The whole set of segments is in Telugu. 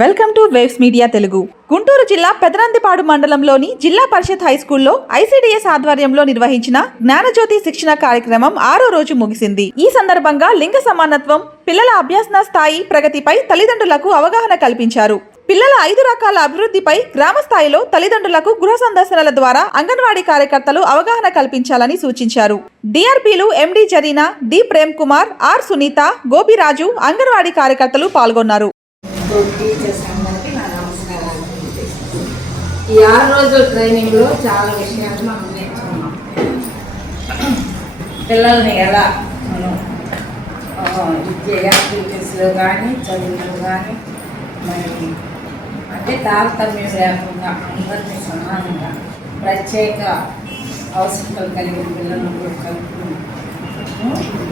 Welcome to waves media Telugu. Guntur జిల్లా పెదనందిపాడు మండలంలోని జిల్లా పరిషత్ హైస్కూల్లో ఐసీడీఎస్ ఆధ్వర్యంలో నిర్వహించిన జ్ఞానజ్యోతి శిక్షణ కార్యక్రమం 6వ రోజు ముగిసింది. ఈ సందర్భంగా లింగ సమానత్వం, పిల్లల అభ్యసన స్థాయి ప్రగతిపై తల్లిదండ్రులకు అవగాహన కల్పించారు. పిల్లల 5 రకాల అభివృద్ధిపై గ్రామ స్థాయిలో తల్లిదండ్రులకు గృహ సందర్శనల ద్వారా అంగన్వాడీ కార్యకర్తలు అవగాహన కల్పించాలని సూచించారు. డిఆర్పీలు ఎండి జరీనా, డి ప్రేమ్ కుమార్, ఆర్ సునీత, గోపిరాజు అంగన్వాడీ కార్యకర్తలు పాల్గొన్నారు. టీచర్స్ అందరికీ నా నమస్కారాలు. ఈ 6 రోజుల ట్రైనింగ్లో చాలా విషయాలు మనం నేర్చుకున్నాం. పిల్లల్ని ఎలా మనం విద్య యాక్టివిటీస్లో కానీ చదువులో కానీ మరి అంటే తారతమ్యం లేకుండా అందరినీ సమానంగా ప్రత్యేక అవసరాలు కలిగిన పిల్లలను కూడా కలుపుకుని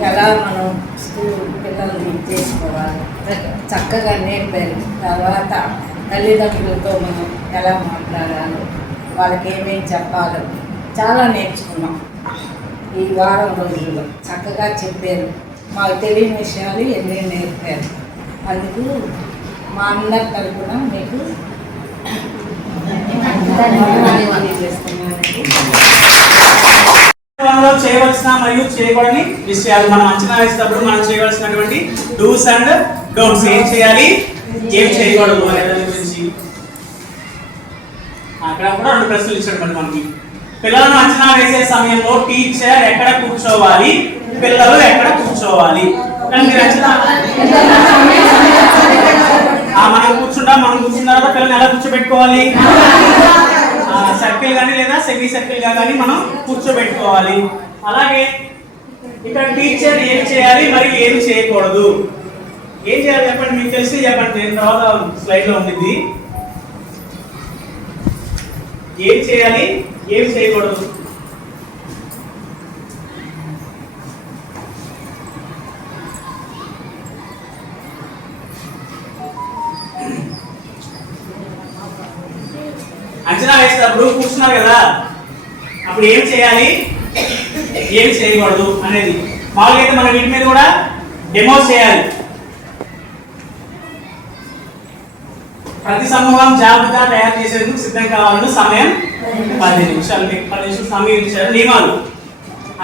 ఎలా మనం స్కూల్ పిల్లల్ని చేసుకోవాలి చక్కగా నేర్పారు. తర్వాత తల్లిదండ్రులతో మనం ఎలా మాట్లాడాలో, వాళ్ళకి ఏమేమి చెప్పాలో చాలా నేర్చుకున్నాం. ఈ వారం రోజుల్లో చక్కగా చెప్పారు. మాకు తెలియని విషయాలు ఎన్ని నేర్పారు. అందుకు మా అందరి తరపున మీకు ధన్యవాదాలు చేస్తున్నానండి. చేయవలసిన మరియు చేయకూడని విషయాలు మనం అంచనా వేసేటప్పుడు మనం చేయవలసినటువంటి డూస్ అండ్ డోంట్స్, ఏం చేయాలి ఏం చేయకూడదు అనే దాని గురించి అక్కడ కూడా 2 ప్రశ్నలు ఇచ్చాడు. మనకి పిల్లలను అంచనా వేసే సమయంలో టీచర్ ఎక్కడ కూర్చోవాలి, పిల్లలు ఎక్కడ కూర్చోవాలి. కానీ మీరు అంచనా మనం కూర్చున్న తర్వాత పిల్లల్ని ఎలా కూర్చోబెట్టుకోవాలి, సర్కిల్ కానీ లేదా సెమీ సర్కిల్ గా కానీ మనం కూర్చోబెట్టుకోవాలి. అలాగే ఇక్కడ టీచర్ ఏం చేయాలి మరి ఏం చేయకూడదు, ఏం చేయాలి చెప్పండి, మీకు తెలిసి చెప్పండి. నేను తర్వాత స్లైడ్ లో ఉంది ఏం చేయాలి ఏం చేయకూడదు. అంచనా వేసేటప్పుడు కూర్చున్నారు కదా, అప్పుడు ఏం చేయాలి ఏం చేయకూడదు అనేది మామూలుగా అయితే మనం వీటి మీద కూడా డెమో చేయాలి. ప్రతి సమూహం జాబితా తయారు చేసేందుకు సిద్ధం కావాలని సమయం 10 నిమిషాలు. 10 నిమిషాలు సమయం ఇచ్చారు. నియమాలు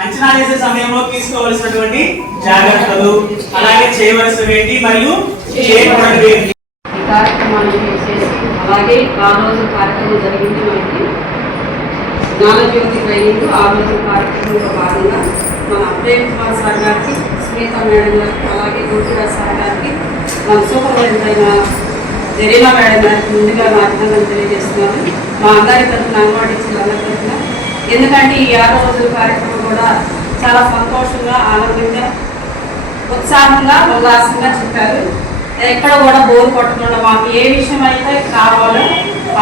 అంచనా చేసే సమయంలో తీసుకోవలసినటువంటి జాగ్రత్తలు, అలాగే చేయవలసినవి ఏంటి మరియు చేయకూడనివి ఏంటి. ఈ కార్యక్రమాన్ని చేసి అలాగే 6 రోజుల కార్యక్రమం జరిగింది. మనకి జ్ఞానజ్యోతి ట్రైనింగ్ 6 రోజుల కార్యక్రమంలో భాగంగా మన ప్రేమ్ కుమార్ సార్ గారికి, స్మిత మేడం గారికి, అలాగే గోపిరాజ్ సార్ గారికి, మన సూపర్వైజర్ అయిన జరీనా మేడం గారికి ముందుగా నా అభినందనలు తెలియజేస్తున్నాను. మా అందరి తరఫున అంగన్వాడీ టీచర్లందరి తరఫున. ఎందుకంటే ఈ 6 రోజుల కార్యక్రమం కూడా చాలా సంతోషంగా, ఆనందంగా, ఉత్సాహంగా, ఉల్లాసంగా చెప్పారు. ఎక్కడ కూడా బోర్ కొట్టకుండా మాకు ఏ విషయం అయితే కావాలో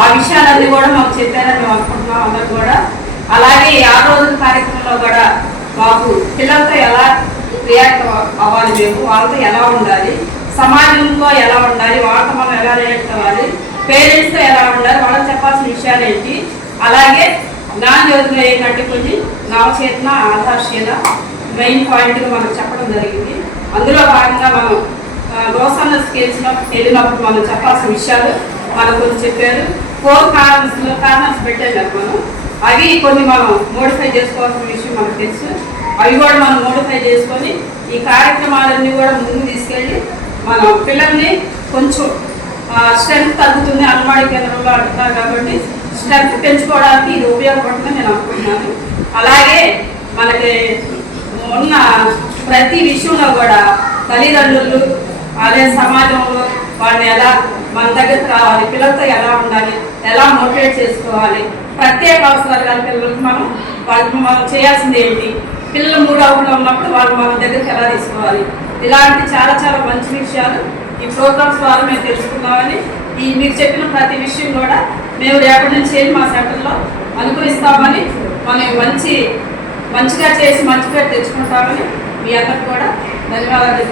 ఆ విషయాలన్నీ కూడా మాకు చెప్పారని మేము అనుకుంటున్నాం అందరూ కూడా. అలాగే 6 రోజుల కార్యక్రమంలో కూడా మాకు పిల్లలతో ఎలా రియాక్ట్ అవ్వాలి, మేము వాళ్ళతో ఎలా ఉండాలి, సమాజంలో ఎలా ఉండాలి, వాళ్ళతో మనం ఎలా రియాక్ట్ అవ్వాలి, పేరెంట్స్తో ఎలా ఉండాలి, వాళ్ళకి చెప్పాల్సిన విషయాలు ఏంటి. అలాగే జ్ఞానజ్యోతిలో ఏంటంటే కొన్ని నవచేతన, ఆధారశీల మెయిన్ పాయింట్గా మనకు చెప్పడం జరిగింది. అందులో భాగంగా మనం రోసన్న స్కేల్స్లో వెళ్ళినప్పుడు మనం చెప్పాల్సిన విషయాలు మనకు కొంచెం చెప్పారు. 4 కార్నర్స్ పెట్టారు మనం. అవి కొన్ని మనం మోడిఫై చేసుకోవాల్సిన విషయం మనకు తెలుసు. అవి కూడా మనం మోడిఫై చేసుకొని ఈ కార్యక్రమాలన్నీ కూడా ముందుకు తీసుకెళ్ళి మనం పిల్లల్ని కొంచెం స్ట్రెంత్ తగ్గుతుంది అంగన్వాడీ కేంద్రంలో అంటున్నారు కాబట్టి స్ట్రెంత్ పెంచుకోవడానికి ఇది ఉపయోగపడుతుందని నేను అనుకుంటున్నాను. అలాగే మనకి ఉన్న ప్రతి విషయంలో కూడా తల్లిదండ్రులు అదే సమాజంలో వాళ్ళని ఎలా మన దగ్గరకు రావాలి, పిల్లలతో ఎలా ఉండాలి, ఎలా మోటివేట్ చేసుకోవాలి, ప్రత్యేక అవసరాలు కానీ పిల్లలకి మనం చేయాల్సింది ఏంటి, పిల్లలు 3 అవుట్లో ఉన్నప్పుడు వాళ్ళు మన దగ్గరికి ఎలా తీసుకోవాలి, ఇలాంటి చాలా చాలా మంచి విషయాలు ఈ ప్రోగ్రామ్స్ ద్వారా మేము తెలుసుకున్నామని, ఈ మీకు చెప్పిన ప్రతి విషయం కూడా మేము రేపటి నుంచి వెళ్ళి మా సెంటర్లో అనుకరిస్తామని, మనం మంచిగా చేసి మంచి పేరు తెచ్చుకుంటామని మీ అందరికి కూడా ధన్యవాదాలు.